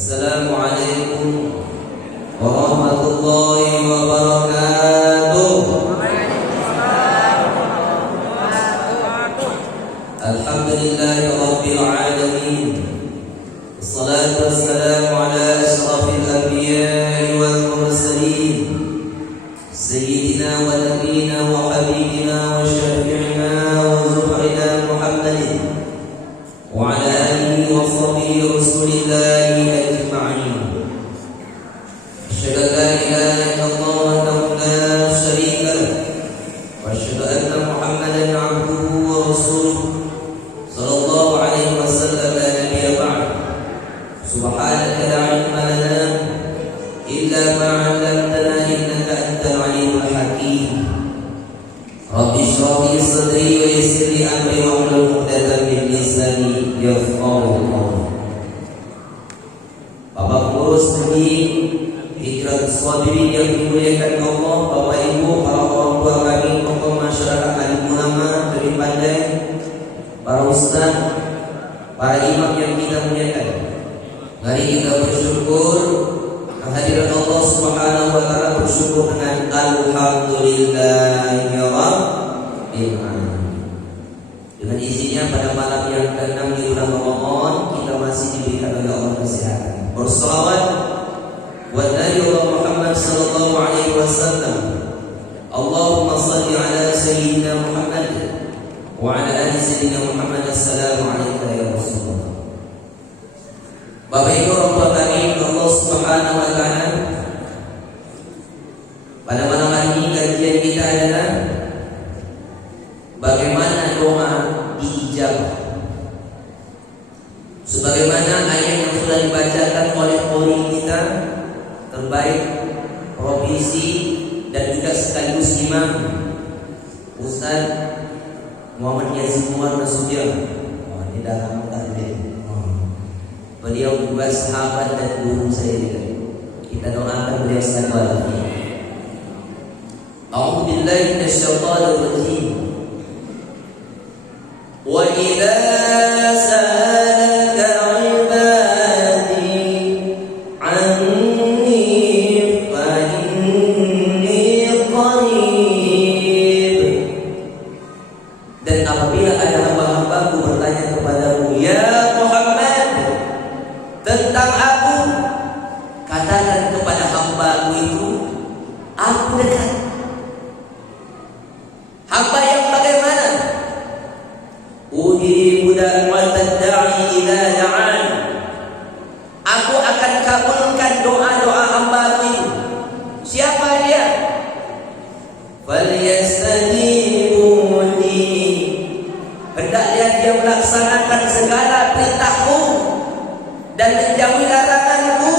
Assalamualaikum warahmatullahi wabarakatuh. Alhamdulillahi rabbil alamin. Wassalatu wassalamu ala asyrafil anbiya'i wal mursalin, sayyidina wa nabiyina wa habibina wa syafi'ina wa zuhrina Muhammadin wa ala alihi wa sahbihi rasulillahi ajma'in. Asyhadu an la ilaha illallah wahdahu la syarika lah wa asyhadu anna Muhammadan 'abduhu wa rasuluh sallallahu alaihi wasallam. La nabiyya ba'd. Subhanaka la ilma lana illa ma 'allamtana innaka antal alimul hakim. Rabbi shrah li sadri wa yassir li amri wa hlul 'uqdatam min lisani yafqahu qawli. Bapak pengurus masjid Hijratus Shadirin yang dimuliakan Allah, Bapak Ibu, para orang tua kami, tokoh masyarakat alim ulama, lebih pandai, para ustaz, para imam yang kita muliakan. Mari kita bersyukur kehadiran Allah Subhanahu wa taala, bersyukur dengan alhamdulillahi rabbil alamin. Dengan izinnya pada malam yang ke-6 di bulan Ramadan kita masih diberikan oleh Allah kesehatan. Berselawat wa nabi Muhammad sallallahu alaihi wasallam. Allahumma shalli ala sayyidina Muhammad wa ala ali sayyidina Muhammad. Assalamu alayka ya Rasulullah. Bapak Ibu orang tua kami, Allah Subhanahu wa taala, pada malam hari ini kajian kita adalah bagaimana doa diijabah. Sebagaimana ayat yang sudah dibacakan oleh qori kita terbaik provinsi dan juga sekaligus imam Ustaz Muhammad Yazid Umar Nasution. Di dalam taklim. Beliau juga sahabat dan guru saya juga. Kita doakan beliau selamat. A'udzu billahi minasyaitonir rajim. Wa idza sa'alaka 'ibadi 'anni fa inni qarib. Dan apabila ada hamba-hambaku bertanya kepadamu, ya Muhammad, tentang aku, katakan kepada hamba-Mu itu, aku dekat. Hamba yang bagaimana? Ujibu da'watad da'i idza da'an. Aku akan kabulkan doa-doa hamba-Mu itu. Siapa dia? Falyastajibu li. Hendaknya dia melaksanakan segala perintahku dan menjauhi laranganku.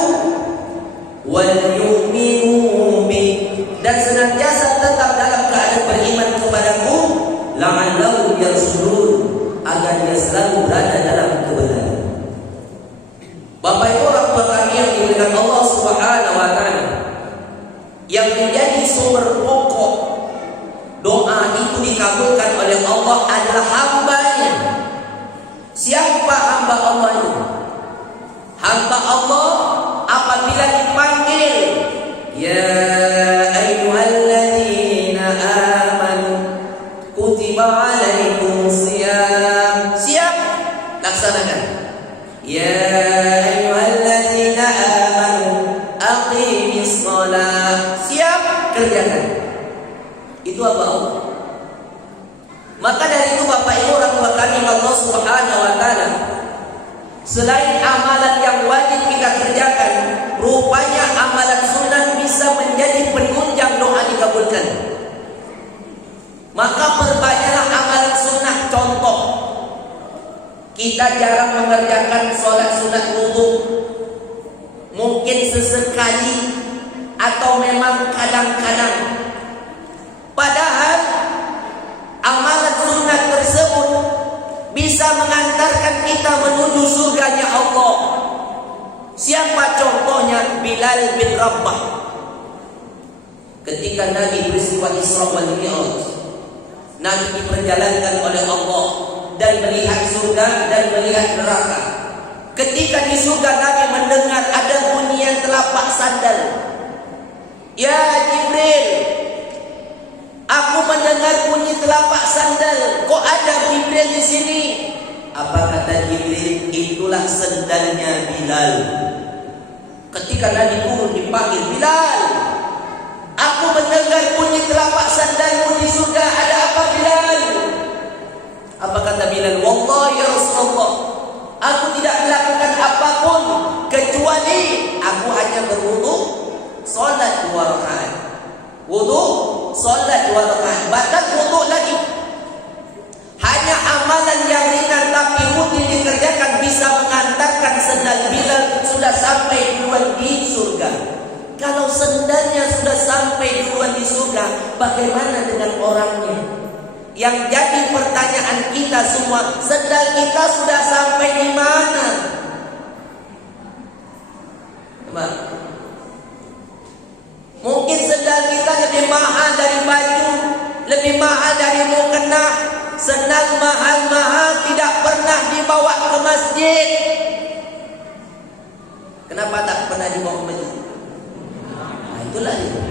Wal yu'minu bi, dan senantiasa tetap dalam keadaan beriman kepadaku. La'allahum yarshudun, agar dia selalu berada dalam kebenaran. Bapak Ibu orang tua kami yang dimuliakan Allah Subhanahu wa taala, yang menjadi sumber pokok doa itu dikabulkan oleh Allah adalah hambanya. Siapa hamba Allah itu? Hamba Allah apabila dipanggil, ya ayyuhalladzina amanu kutiba alaikumusiyam, siap, laksanakan. Ya ayyuhalladzina amanu aqimis shalah, siap, kerjakan. Itu apa Allah? Maka dari itu Bapak Ibu orang tua kami, Allah Subhanahu wa taala, selain amalan yang wajib kita kerjakan, rupanya amalan sunnah bisa menjadi penunjang doa dikabulkan. Maka perbanyaklah amalan sunnah. Contoh, kita jarang mengerjakan sholat sunat wudu, mungkin sesekali atau memang kadang-kadang. Padahal amalan sunnah tersebut bisa mengantarkan kita menuju surganya Allah. Siapa contohnya? Bilal bin Rabah. Ketika Nabi peristiwa Isra wal Mi'raj, Nabi diperjalankan oleh Allah dan melihat surga dan melihat neraka. Ketika di surga Nabi mendengar ada bunyian telapak sandal. Ya Jibril, aku mendengar bunyi telapak sandal. Kok ada Jibril di sini? Apa kata Jibril? Itulah sendalnya Bilal. Ketika Nabi turun dipanggil, Bilal, aku mendengar bunyi telapak sandalmu di surga. Ada apa Bilal? Apa kata Bilal? Wallahi ya Rasulullah, aku tidak melakukan apapun kecuali aku hanya berwudu, salat 2 rakaat. Wudu, salat 2 rakaat. Batal wudu lagi. Hanya amalan yang ringan tapi rutin dikerjakan bisa mengantarkan sendal Bilal sudah sampai duluan di surga. Kalau sendalnya sudah sampai duluan di surga, bagaimana dengan orangnya? Yang jadi pertanyaan kita semua, sendal kita sudah sampai di mana? Coba. Mungkin sendal kita lebih mahal dari baju, lebih mahal dari mukena. Sendal mahal-mahal tidak pernah dibawa ke masjid. Kenapa tak pernah dibawa ke masjid? Nah, itulah itu.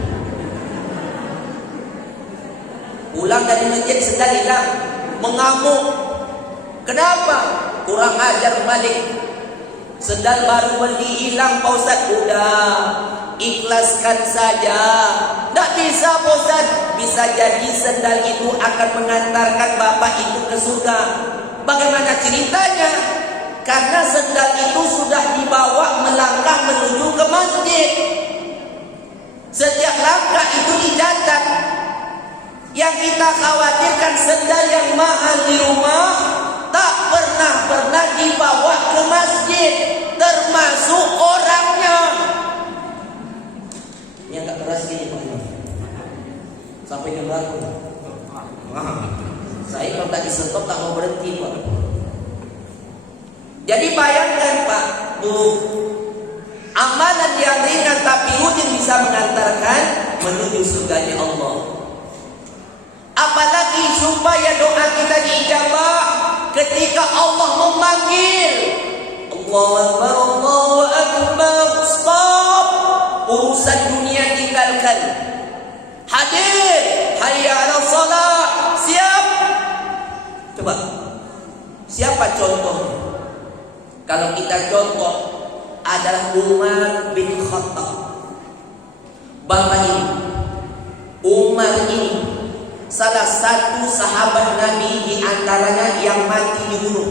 Pulang dari masjid sendal hilang, mengamuk. Kenapa? Kurang ajar balik. Sendal baru beli hilang Pak Ustaz. Udah, ikhlaskan saja. Tak bisa Pak Ustaz. Bisa jadi sendal itu akan mengantarkan bapak itu ke surga. Bagaimana ceritanya? Karena sendal itu sudah dibawa melangkah menuju ke masjid. Setiap langkah itu dicatat. Yang kita khawatirkan sendal yang mahal di rumah tak pernah dibawa ke masjid, termasuk orangnya. Ini agak keras gini Pak. Sampai jam berapa? Saya kalau tak disetop tak mau berhenti Pak. Jadi bayangkan Pak, Bu, amalan yang ringan tapi rutin bisa mengantarkan menuju surganya Allah. Apalagi supaya doa kita diijabah ketika Allah memanggil. Allahu Akbar, Allahu Akbar, stop. Urusan dunia tinggalkan. Hadir, hayya 'alas shalah. Siap. Coba. Siapa contohnya? Kalau kita contoh adalah Umar bin Khattab. Bapak ini, Umar ini salah satu sahabat Nabi di antaranya yang mati dibunuh.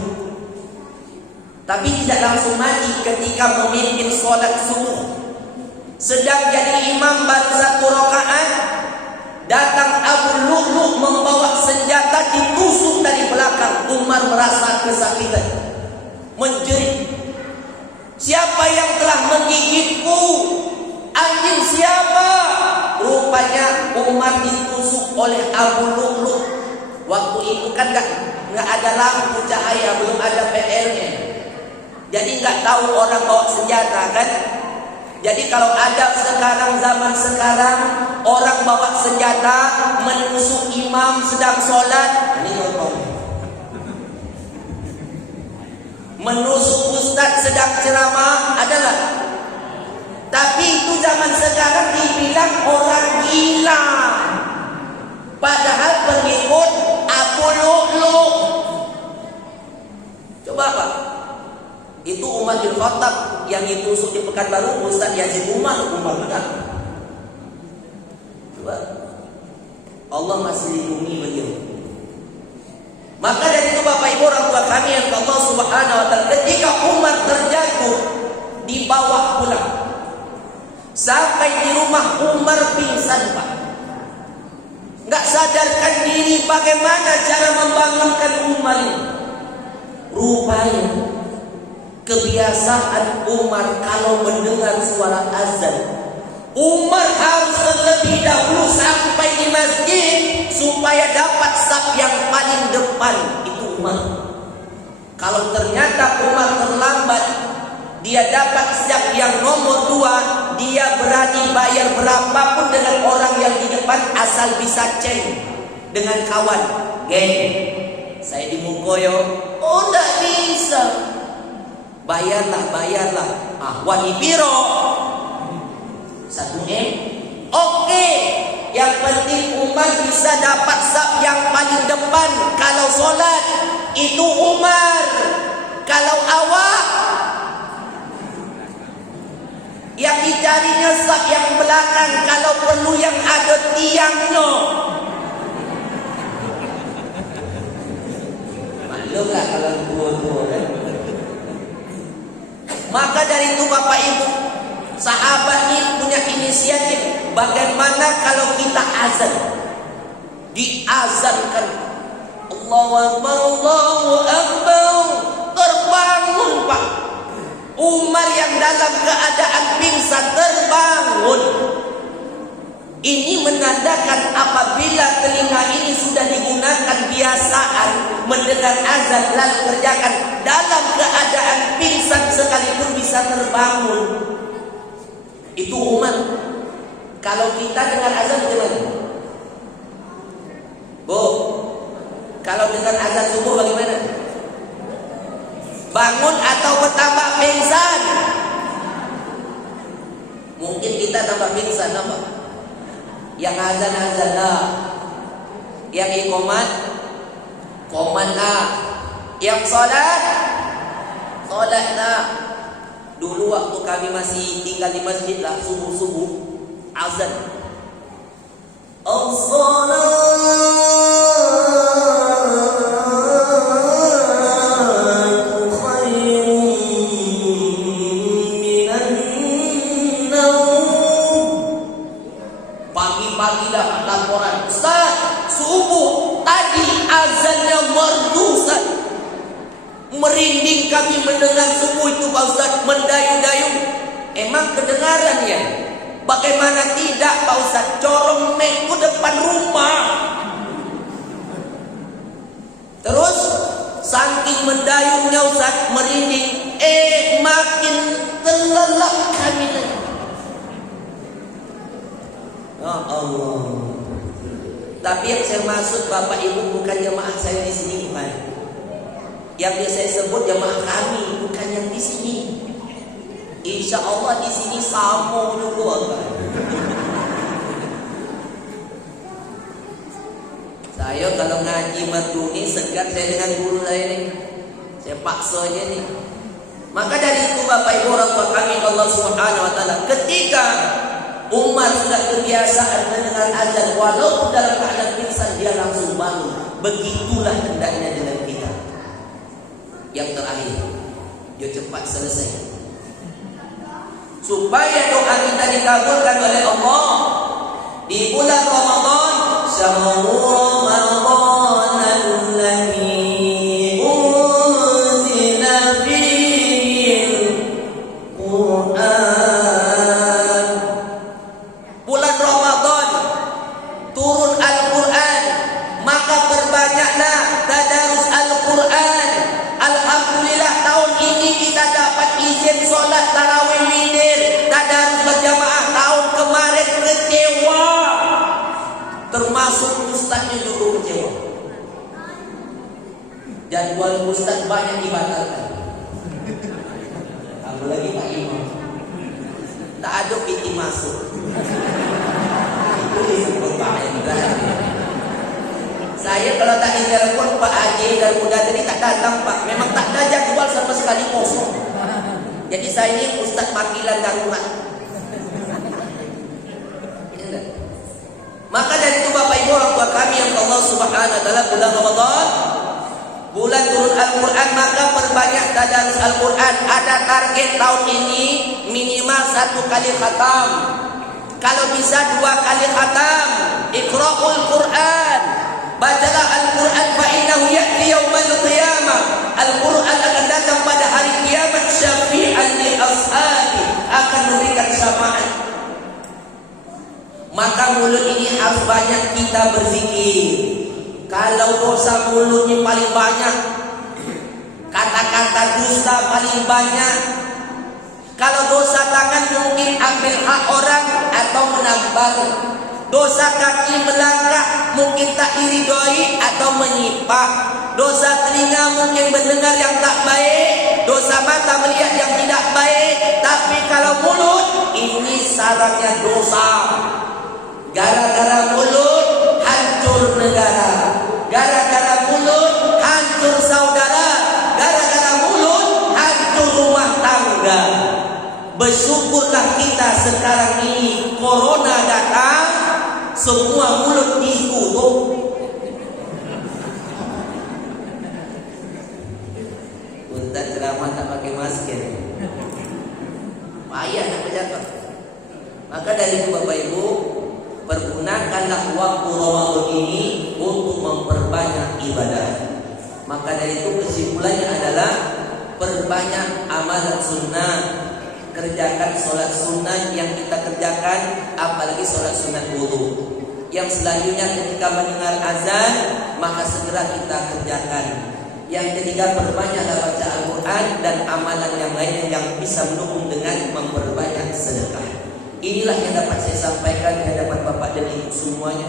Tapi tidak langsung mati ketika memimpin sholat subuh. Sedang jadi imam baru 1 rakaat, datang Abu Lu'lu' membawa senjata ditusuk dari belakang. Umar merasa kesakitan, menjerit, siapa yang telah menggigitku? Anjing siapa? Rupanya Umar ditusuk oleh Abu Lu'lu'. Waktu itu kan nggak ada lampu cahaya, belum ada PR-nya. Jadi nggak tahu orang bawa senjata kan. Jadi kalau ada sekarang, zaman sekarang, orang bawa senjata menusuk imam sedang sholat, ini contohnya. Menusuk ustaz sedang ceramah, adalah. Tapi itu zaman sekarang dibilang orang gila. Padahal pengikut Abu Lu'lu'. Coba Pak, itu Umar bin Khattab yang ditusuk di Pekanbaru, Ustaz Yazid Umar benar. Coba, Allah masih lindungi beliau. Maka dari itu Bapak Ibu orang tua kami yang Allah Subhanahu wa taala, ketika Umar terjatuh dibawa pulang. Sampai di rumah Umar pingsan Pak. Enggak sadarkan diri bagaimana cara membangunkan Umar ini. Rupanya kebiasaan Umar kalau mendengar suara azan, Umar harus terlebih dahulu sampai di masjid supaya dapat saf yang paling depan. Itu Umar. Kalau ternyata Umar terlambat, dia dapat saf yang nomor 2, dia berani bayar berapapun dengan orang yang di depan asal bisa ceng dengan kawan. Geng, saya di Mukoyo. Oh, tidak bisa. bayarlah. Wani piro? 1 M. Oke. Yang penting Umar bisa dapat saf yang paling depan. Kalau solat itu Umar. Kalau awak yang dicarinya saf yang belakang, kalau perlu yang ada tiangnya. Maklumlah kalau tua-tua kan. Maka dari itu Bapak Ibu, sahabat ini punya inisiatif. Bagaimana kalau kita azan? Diazankan Allahu Akbar, Allahu Akbar, terbangun Pak. Umar yang dalam keadaan pingsan terbangun. Ini menandakan apabila telinga ini sudah digunakan biasaan mendengar azan lalu kerjakan, dalam keadaan pingsan sekalipun bisa terbangun. Itu Umar. Kalau kita dengar azan bagaimana? Bu, kalau dengar azan subuh bagaimana? Bangun atau bertambah pingsan? Mungkin kita tambah pingsan apa? Yang azan lah, yang iqamat lah, yang solat lah. Dulu waktu kami masih tinggal di masjid lah, subuh azan. Pagi-pagi dapat laporan, Ustaz, subuh tadi azannya merdu Ustaz. Merinding kami mendengar subuh itu Pak Ustaz, mendayung-dayung. Emang kedengaran ya? Bagaimana tidak Pak Ustaz? Corong meko depan rumah. Terus saking mendayungnya Ustaz, merinding, makin terlelap kami. Ya Allah. Tapi yang saya maksud Bapak Ibu bukan jemaah saya di sini, bukan. Yang saya sebut jemaah kami, bukan yang di sini. Insya Allah di sini sama juga, kan? Saya kalau ngaji merdu ini segan saya dengan guru saya ini. Saya paksa aja nih. Maka dari itu Bapak Ibu orang tua kami Allah Subhanahu wa taala, ketika Umar sudah kebiasaan mendengar azan walaupun dalam keadaan pingsan, dia langsung bangun. Begitulah hendaknya dengan kita. Yang terakhir, dia cepat selesai supaya doa kita dikabulkan oleh Allah di bulan Ramadan. Syahrul Ramadan alladzi unzila fihil Qur'an. Bulan Ramadan turun Al-Quran, maka perbanyaklah tadarus Al-Quran. Alhamdulillah tahun ini kita dapat izin solat tarawih witir, tadarus berjamaah. Tahun kemarin kecewa, termasuk ustaznya juga kecewa. Jadwal ustaz banyak dibatalkan. Apalagi Pak Imam, tak ada pintu masuk. Itu disebut Pak Imam. Saya kalau tak ditelepon Pak Haji dan Muda tadi tak datang Pak. Memang tak ada jadwal sama sekali, kosong. Jadi saya ini ustaz panggilan darurat. Maka dari itu Bapak Ibu orang tua kami yang Allah Subhanahu wa taala, bulan Ramadan, bulan turun Al-Quran, maka perbanyak tadarus Al-Quran. Ada target tahun ini minimal 1 kali khatam. Kalau bisa 2 kali khatam. Iqra'ul Quran. Bacalah Al-Quran fa innahu ya'ti yaumal qiyamah. Al-Quran akan datang pada hari kiamat syafi'an li ashabi, akan memberikan syafaat. Maka mulut ini harus banyak kita berzikir. Kalau dosa mulutnya paling banyak, kata-kata dusta paling banyak. Kalau dosa tangan mungkin ambil hak orang atau menambah. Dosa kaki melangkah mungkin tak diridhoi atau menyipak. Dosa telinga mungkin mendengar yang tak baik. Dosa mata melihat sarangnya dosa. Gara-gara mulut hancur negara. Gara-gara mulut hancur saudara. Gara-gara mulut hancur rumah tangga. Bersyukurlah kita sekarang ini corona datang, semua mulut ditutup. Ustaz ceramah tak pakai masker, payah nak bercakap. Maka dari itu Bapak Ibu, pergunakanlah waktu Ramadan ini untuk memperbanyak ibadah. Maka dari itu kesimpulannya adalah perbanyak amalan sunnah. Kerjakan sholat sunnah yang kita kerjakan, apalagi sholat sunnah wudu. Yang selanjutnya ketika mendengar azan, maka segera kita kerjakan. Yang ketiga, perbanyaklah baca Al-Quran dan amalan yang lainnya yang bisa mendukung dengan memperbanyak sedekah. Inilah yang dapat saya sampaikan di hadapan Bapak dan Ibu semuanya.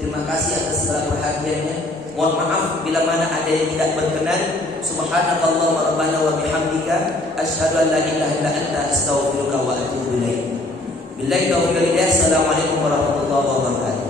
Terima kasih atas segala perhatiannya. Mohon maaf bila mana ada yang tidak berkenan. Subhanakallahumma rabbana wa bihamdika asyhadu an la ilaha illa anta astaghfiruka wa atubu ilaik. Billahi taufiq wal hidayah. Assalamualaikum warahmatullahi wabarakatuh.